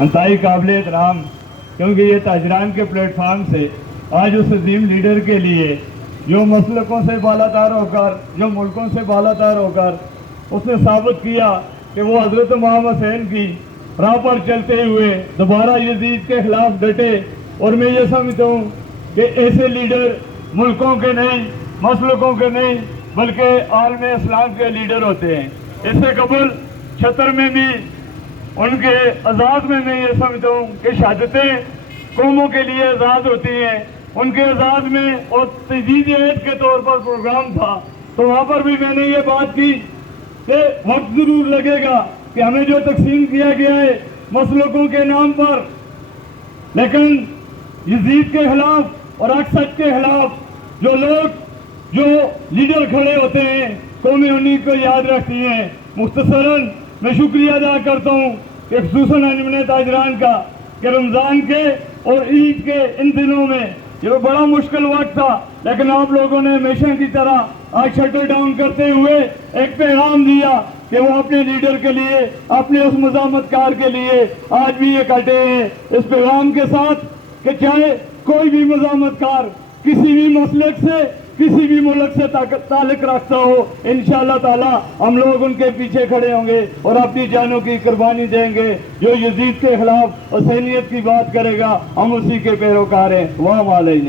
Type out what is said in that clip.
انتہائی قابل احترام، کیونکہ یہ تاجران کے پلیٹ فارم سے آج اس عظیم لیڈر کے لیے جو مسلکوں سے بالاتر ہو کر، جو ملکوں سے بالاتر ہو کر اس نے ثابت کیا کہ وہ حضرت امام حسین کی راہ پر چلتے ہوئے دوبارہ یزید کے خلاف ڈٹے۔ اور میں یہ سمجھتا ہوں کہ ایسے لیڈر ملکوں کے نہیں، مسلکوں کے نہیں، بلکہ عالم اسلام کے لیڈر ہوتے ہیں۔ اس سے قبل چھتر میں بھی ان کے اعزاز میں یہ سمجھتا ہوں کہ شہادتیں قوموں کے لیے آزاد ہوتی ہیں۔ ان کے اعزاز میں اور تجدید عہد کے طور پر پروگرام تھا، تو وہاں پر بھی میں نے یہ بات کی کہ وقت ضرور لگے گا کہ ہمیں جو تقسیم کیا گیا ہے مسلکوں کے نام پر، لیکن یزید کے خلاف اور اکسد کے خلاف جو لوگ، جو لیڈر کھڑے ہوتے ہیں، قومیں انہیں کو یاد رکھتی ہیں۔ مختصراً میں شکریہ ادا کرتا ہوں کہ خصوصاً انجمن تاجران کا کہ رمضان کے اور عید کے ان دنوں میں یہ بڑا مشکل وقت تھا، لیکن آپ لوگوں نے ہمیشہ کی طرح آج شٹر ڈاؤن کرتے ہوئے ایک پیغام دیا کہ وہ اپنے لیڈر کے لیے، اپنے اس مزاحمت کار کے لیے آج بھی اکٹھے ہیں، اس پیغام کے ساتھ کہ چاہے کوئی بھی مزاحمت کار کسی بھی مسلک سے، کسی بھی ملک سے تعلق رکھتا ہو، انشاءاللہ تعالی ہم لوگ ان کے پیچھے کھڑے ہوں گے اور اپنی جانوں کی قربانی دیں گے۔ جو یزید کے خلاف حسینیت کی بات کرے گا ہم اسی کے پیروکار ہیں۔ وہاں علیہ